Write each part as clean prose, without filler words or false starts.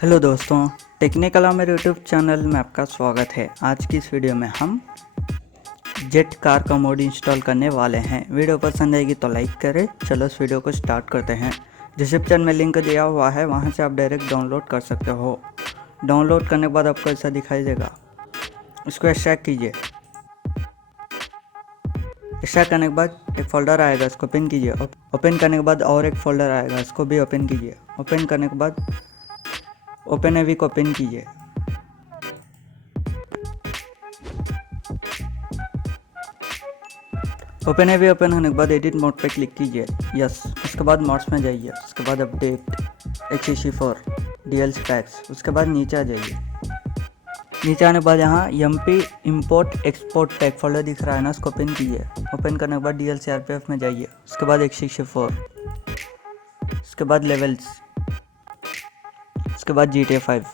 Hello दोस्तों, technical Amer YouTube channel में आपका स्वागत है। आज की इस वीडियो में हम जेट कार का मोड इंस्टॉल करने वाले हैं। वीडियो पसंद आएगी तो लाइक करें। चलो इस वीडियो को स्टार्ट करते हैं। डिस्क्रिप्शन में लिंक दिया हुआ है, वहां से आप डायरेक्ट डाउनलोड कर सकते हो। डाउनलोड करने के बाद आपको ऐसा दिखाई देगा, इसको एक्सट्रैक्ट कीजिए। एक्सट्रैक्ट करने के बाद एक फ़ोल्डर आएगा, इसको ओपन कीजिए। ओपन करने के बाद और एक फ़ोल्डर आएगा, इसको भी ओपन कीजिए। ओपन करने के बाद ओपन एवी को ओपन कीजिए। ओपन एवी ओपन होने के बाद एडिट मोड पे क्लिक कीजिए, यस। उसके बाद मोड्स में जाइए, उसके बाद अपडेट x64 DLC पैक्स। उसके बाद नीचे आ जाइए। नीचे आने के बाद यहाँ MP import export pack folder दिख रहा है ना, इसको ओपन कीजिए। ओपन करने के बाद DLC RPF में जाइए, उसके बाद x64, उसके बाद लेवल्स, उसके बाद GTA 5,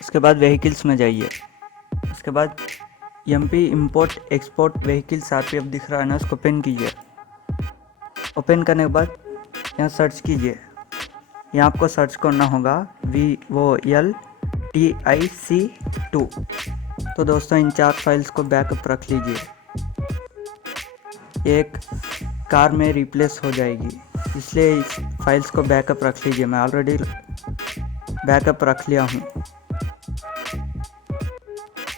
उसके बाद व्हीकल्स में जाइए। उसके बाद MP import export vehicles RPF दिख रहा है ना, उसको ओपन कीजिए। ओपन करने के बाद यहाँ सर्च कीजिए। यहाँ आपको सर्च करना होगा VOLTIC2। तो दोस्तों इन 4 फाइल्स को बैकअप रख लीजिए, एक कार में रिप्लेस हो जाएगी, इसलिए इस फाइल्स को बैकअप रख लीजिए। मैं ऑलरेडी बैकअप रख लिया हूँ।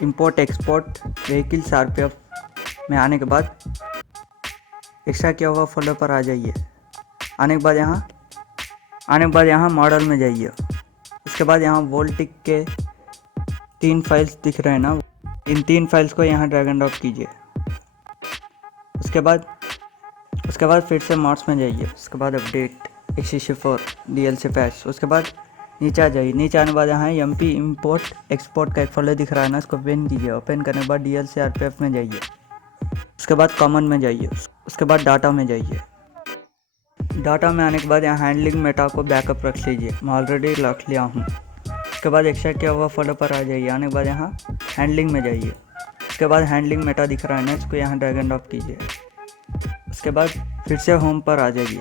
इंपोर्ट एक्सपोर्ट व्हीकल्स RPF में आने के बाद एक्स्ट्रा किया हुआ फोल्डर पर आ जाइए। आने के बाद यहाँ मॉडल में जाइए। उसके बाद यहाँ वोल्टिक के 3 फाइल्स दिख रहे हैं ना, इन 3 फाइल्स को यहाँ ड्रैग एंड ड्रॉप कीजिए। उसके बाद फिर से मॉड्स में जाइए। उसके बाद अपडेट x64 DLC पैक्स। उसके बाद नीचे आ जाइए। नीचे आने के बाद यहाँ MP इंपोर्ट एक्सपोर्ट का एक फोल्डर दिख रहा है ना, इसको ओपन कीजिए। ओपन करने के बाद DLC RPF में जाइए। उसके बाद कॉमन में जाइए। उसके बाद डाटा में जाइए। डाटा में आने के बाद यहाँ हैंडलिंग मेटा को बैकअप रख लीजिए, मैं ऑलरेडी रख लिया हूँ। उसके बाद एक्स्ट्रैक्ट किया हुआ फोल्डर पर आ जाइए। आने के बाद यहाँ हैंडलिंग में जाइए। उसके बाद हैंडलिंग मेटा दिख रहा है ना, इसको यहाँ ड्रैग एंड ड्रॉप कीजिए। उसके बाद फिर से होम पर आ जाइए।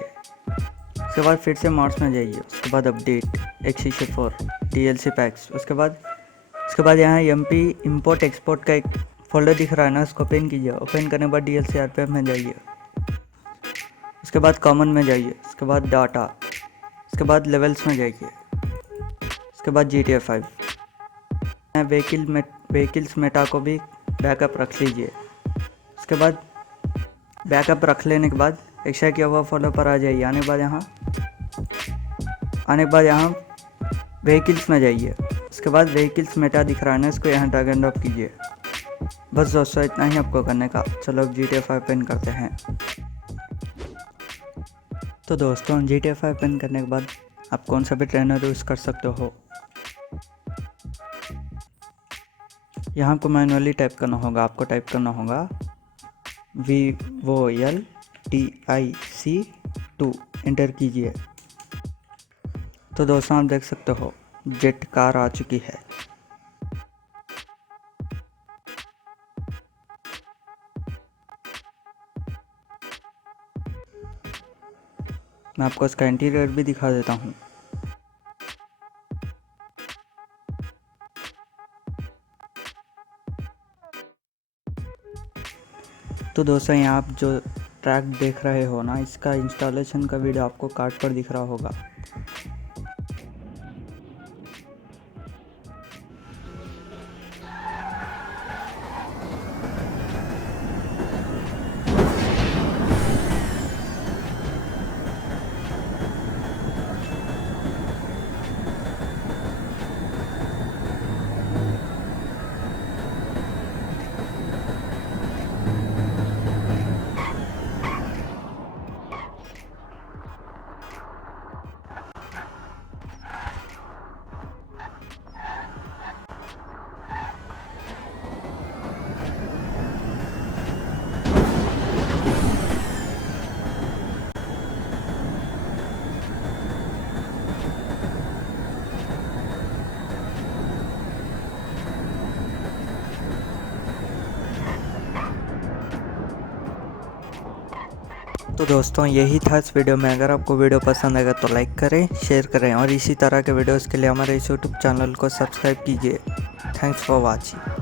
उसके बाद फिर से मॉड्स में जाइए। उसके बाद अपडेट x64 DLC पैक्स। उसके बाद यहाँ MP इंपोर्ट एक्सपोर्ट का एक फोल्डर दिख रहा है ना, उसको ओपन कीजिए। ओपन करने के बाद DLC RPF में जाइए। उसके बाद कॉमन में जाइए। उसके बाद डाटा, उसके बाद लेवल्स में जाइए। उसके बाद GTA 5। व्हीकल्स मेटा को भी बैकअप रख लीजिए। उसके बाद बैकअप रख लेने के बाद एक्स्ट्रा किया हुआ फोल्डर पर आ जाइए। आने के बाद यहाँ व्हीकल्स में जाइए। उसके बाद व्हीकल्स मेटा दिख रहा है ना, इसको यहाँ ड्रैग एंड ड्रॉप कीजिए। बस दोस्तों इतना ही आपको करने का। चलो अब GTA 5 पेन करते हैं। तो दोस्तों GTA 5 पेन करने के बाद आप कौन सा भी ट्रेनर यूज़ कर सकते हो। यहाँ आपको मैनुअली टाइप करना होगा। आपको टाइप करना होगा VOLTIC2, एंटर कीजिए। तो दोस्तों आप देख सकते हो जेट कार आ चुकी है। मैं आपको इसका इंटीरियर भी दिखा देता हूँ। तो दोस्तों यहाँ आप जो ट्रैक देख रहे हो ना, इसका इंस्टॉलेशन का वीडियो आपको कार्ड पर दिख रहा होगा। तो दोस्तों यही था इस वीडियो में। अगर आपको वीडियो पसंद आएगा तो लाइक करें, शेयर करें और इसी तरह के वीडियोस के लिए हमारे इस यूट्यूब चैनल को सब्सक्राइब कीजिए। Thanks for watching.